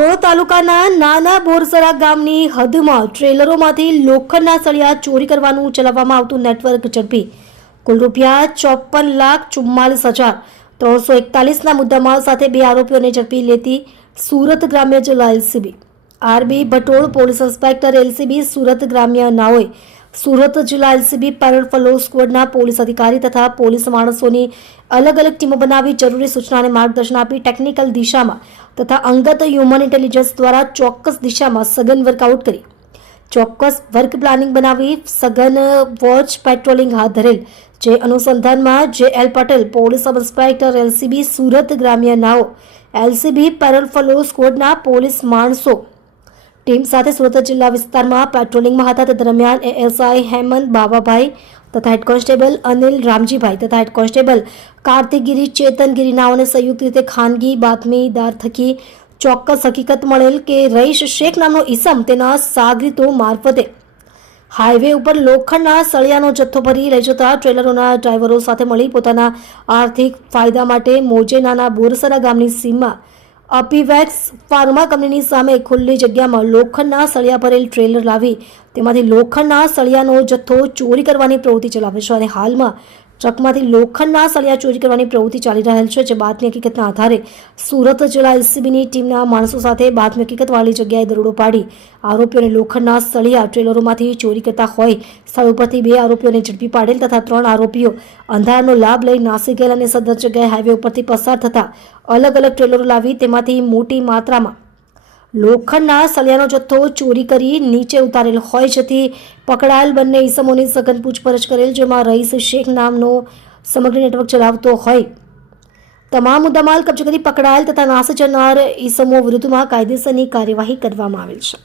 વાગોળ તાલુકાના નાના બોરસરા ગામની હદમાં ટ્રેલરોમાંથી લોખંડના સળિયા ચોરી કરવાનું ચલાવવામાં આવતું નેટવર્ક ઝડપી કુલ રૂપિયા 54,44,341ના મુદ્દામાલ સાથે બે આરોપીઓને ઝડપી લેતી સુરત ગ્રામ્ય જિલ્લા LCB RB Bhatol police inspector LCB Surat ગ્રામ્ય નાઓએ સુરત જિલ્લા એલસીબી પેરોલ ફલો સ્ક્વોડના પોલીસ અધિકારી તથા પોલીસ માણસોની અલગ અલગ ટીમો બનાવી જરૂરી સૂચના અને માર્ગદર્શન આપી ટેકનિકલ દિશામાં તથા અંગત હ્યુમન ઇન્ટેલિજન્સ દ્વારા ચોક્કસ દિશામાં સઘન વર્કઆઉટ કરી ચોક્કસ વર્ક પ્લાનિંગ બનાવી સઘન વોચ પેટ્રોલિંગ હાથ ધરેલ, જે અનુસંધાનમાં J L. Patel police sub inspector LCB Surat ગ્રામ્ય નાઓ એલસીબી પેરોલ ફલો સ્ક્વોડના પોલીસ માણસો ટીમ સાથે સુરત જિલ્લા વિસ્તારમાં પેટ્રોલિંગમાં હતા. તે દરમિયાન એએસઆઈ હેમંત બાવાભાઈ તથા હેડ કોન્સ્ટેબલ અનિલ રામજીભાઈ તથા હેડ કોન્સ્ટેબલ કાર્તિકગીરી ચેતનગીરી નાઓને સંયુક્ત રીતે ખાનગી બાતમીદાર થકી ચોક્કસ હકીકત મળેલ કે રઈશ શેખ નામનો ઈસમ તેના સાગરીતો મારફતે હાઈવે ઉપર લોખંડના સળિયાનો જથ્થો ભરી લઈ જતા ટ્રેલરોના ડ્રાઈવરો સાથે મળી પોતાના આર્થિક ફાયદા માટે મોજે નાના બોરસરા ગામની સીમમાં અપીવેક્સ ફાર્મા કંપનીની સામે ખુલ્લી જગ્યામાં લોખંડના સળિયા ભરેલ ટ્રેલર લાવી તેમાંથી લોખંડના સળિયાનો જથ્થો ચોરી કરવાની પ્રવૃત્તિ ચલાવે છે અને હાલમાં ટ્રકમાંથી લોખંડના સળિયા ચોરી કરવાની પ્રવૃત્તિ ચાલી રહેલ છે. જે બાતમી હકીકતના આધારે સુરત જિલ્લા એલસીબીની ટીમના માણસો સાથે બાતમી હકીકતવાળી જગ્યાએ દરોડો પાડી આરોપીઓને લોખંડના સળિયા ટ્રેલરોમાંથી ચોરી કરતા હોય સ્થળ ઉપરથી બે આરોપીઓને ઝડપી પાડેલ તથા 3 આરોપીઓ અંધારાનો લાભ લઈ નાસી ગયેલ અને સદર જગ્યાએ હાઈવે ઉપરથી પસાર થતા અલગ અલગ ટ્રેલરો લાવી તેમાંથી મોટી માત્રામાં લોખંડના સળિયાનો જથ્થો ચોરી કરી નીચે ઉતારેલ હોય, જેથી પકડાયેલ બંને ઈસમોની સઘન પૂછપરછ કરેલ, જેમાં રઈસ શેખ નામનો સમગ્ર નેટવર્ક ચલાવતો હોય તમામ મુદ્દામાલ કબજે કરી પકડાયેલ તથા નાસી જનાર ઈસમો વિરુદ્ધમાં કાયદેસરની કાર્યવાહી કરવામાં આવેલ છે.